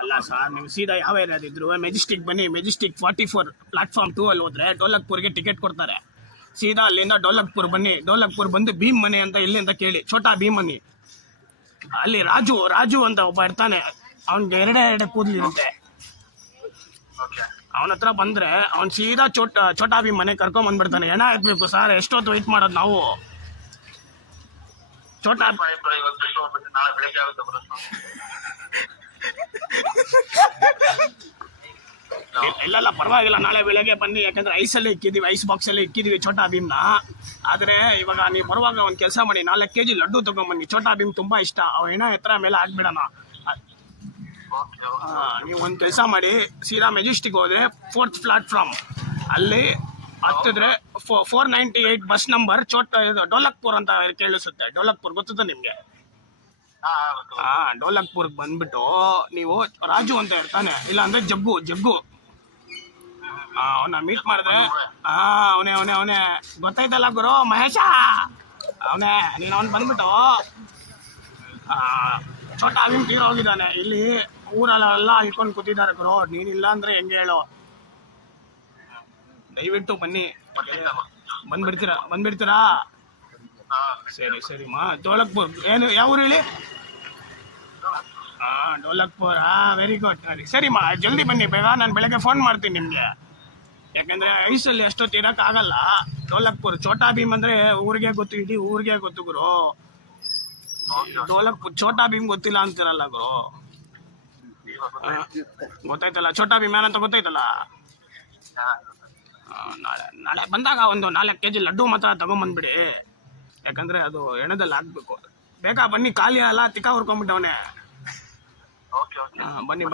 ಅಲ್ಲ ಸರ್, ನೀವು ಸೀದಾ ಯಾವ ಏರಿಯಾದಿದ್ರು ಮೆಜೆಸ್ಟಿಕ್ ಬನ್ನಿ. ಮೆಜೆಸ್ಟಿಕ್ 44 ಪ್ಲಾಟ್ಫಾರ್ಮ್ 2 ಅಲ್ಲಿ ಹೋದ್ರೆ ಡೋಲಕ್ಪುರ್ಗೆ ಟಿಕೆಟ್ ಕೊಡ್ತಾರೆ. ಸೀದಾ ಅಲ್ಲಿಂದ ಡೋಲಕ್ಪುರ್ ಬನ್ನಿ. ಡೋಲಕ್ಪುರ್ ಬಂದು ಭೀಮ್ ಮನೆ ಅಂತ ಇಲ್ಲಿಂದ ಕೇಳಿ, ಛೋಟಾ ಭೀಮ್ ಮನಿ. ಅಲ್ಲಿ ರಾಜು ಅಂತ ಒಬ್ಬ ಇರ್ತಾನೆ, ಅವನ್ಗೆ ಎರಡೇ ಕೂದಲಿರುತ್ತೆ. ಅವನ ಹತ್ರ ಬಂದ್ರೆ ಅವ್ನು ಸೀದಾ ಛೋಟಾ ಭೀಮ್ ಮನೆ ಕರ್ಕೊಂಡ್ ಬಂದ್ಬಿಡ್ತಾನೆ. ಹೆಣ ಹಾಕ್ಬೇಕು ಸರ್, ಎಷ್ಟೊತ್ತು ವೆಯ್ಟ್ ಮಾಡೋದು ನಾವು. ಛೋಟಾ ಇಲ್ಲ ಪರವಾಗಿಲ್ಲ, ನಾಳೆ ಬೆಳಗ್ಗೆ ಬನ್ನಿ. ಯಾಕಂದ್ರೆ ಐಸ್ ಬಾಕ್ಸ್ ಅಲ್ಲಿ ಇಕ್ಕಿದೀವಿ ಛೋಟಾ ಭೀಮ್ನ. ಆದ್ರೆ ಇವಾಗ ನೀವು ಬರುವಾಗ ಒಂದ್ ಕೆಲಸ ಮಾಡಿ, 4 kg ಲಡ್ಡು ತಗೊಂಬನ್ನಿ. ಛೋಟಾ ಭೀಮ್ ತುಂಬಾ ಇಷ್ಟ. ಅವ ಹೆಣ ಎತ್ತರ ಮೇಲೆ ಹಾಕ್ಬಿಡೋಣ. ನೀವು ಒಂದ್ ಕೆಲಸ ಮಾಡಿ, ಸೀದಾ ಮೆಜೆಸ್ಟಿಕ್ ಹೋದ್ರೆ 4th ಪ್ಲಾಟ್ಫಾರ್ಮ್ ಅಲ್ಲಿ ಹತ್ತಿದ್ರೆ 498 ಬಸ್ ನಂಬರ್ ಡೋಲಕ್ಪುರ್ ಅಂತ ಕೇಳಿಸುತ್ತೆ. ಡೋಲಕ್ಪುರ್ ಗೊತ್ತದ ನಿಮ್ಗೆ? ಡೋಲಕ್ಪುರ್ಗೆ ಬಂದ್ಬಿಟ್ಟು ನೀವು ರಾಜು ಅಂತ ಇರ್ತಾನೆ, ಇಲ್ಲ ಅಂದ್ರೆ ಜಗ್ಗು ಅವನ ಮೀಟ್ ಮಾಡಿದ್ರೆ ಅವನೇ ಗೊತ್ತಾಯ್ತಲ್ಲ ಗುರು ಮಹೇಶ, ನೀನು ಅವ್ನು ಬಂದ್ಬಿಟ್ಟು ಛೋಟಾ ಭೀಮ್ ತೀರ ಹೋಗಿದ್ದಾನೆ. ಇಲ್ಲಿ ಊರಲ್ಲೆಲ್ಲ ಇಟ್ಕೊಂಡು ಕೂತಿದ್ದಾರೆ ಗುರು, ನೀನಿಲ್ಲ ಅಂದ್ರೆ ಹೆಂಗೆ ಹೇಳು. ದಯವಿಟ್ಟು ಬನ್ನಿ. ಬಂದ್ಬಿಡ್ತೀರಾ? ಸರಿ ಡೋಲಕ್ಪುರ್ ಏನು ಯಾವ ಊರು ಹೇಳಿ? ಡೋಲಕ್ಪುರ್. Very good. ಸರಿ ಜಲ್ದಿ ಬನ್ನಿ ಬೇಗ. ನಾನು ಬೆಳಗ್ಗೆ ಫೋನ್ ಮಾಡ್ತೀನಿ ನಿಮ್ಗೆ. ಯಾಕಂದ್ರೆ ಐಸಲ್ಲಿ ಅಷ್ಟೊತ್ತು ಇರೋಕ್ಕಾಗಲ್ಲ. ಡೋಲಕ್ಪುರ್ ಛೋಟಾ ಭೀಮ್ ಅಂದ್ರೆ ಊರಿಗೆ ಗೊತ್ತು, ಇಡೀ ಊರಿಗೆ ಗೊತ್ತು ಗುರು. ಡೋಲಕ್ಪುರ್ ಛೋಟಾ ಭೀಮ್ ಗೊತ್ತಿಲ್ಲ ಅಂತೀರಲ್ಲ ಗುರು. ಗೊತ್ತಾಯ್ತಲ್ಲ ಛೋಟಾ ಭೀಮ್ ಏನಂತ ಗೊತ್ತಾಯ್ತಲ್ಲ. ನಾಳೆ ಬಂದಾಗ ಒಂದು 4 kg ಲಡ್ಡು ಮಾತ್ರ ತಗೊಂಬಂದ್ಬಿಡಿ. ಯಾಕಂದ್ರೆ ಅದು ಹೆಣದಲ್ಲಿ ಹಾಕ್ಬೇಕು. ಬೇಕಾ ಬನ್ನಿ, ಖಾಲಿ ಅಲ್ಲ, ತಿಕ್ಕ ಹುರ್ಕೊಂಡ್ಬಿಟ್ಟವನೆ. ಬನ್ನಿ.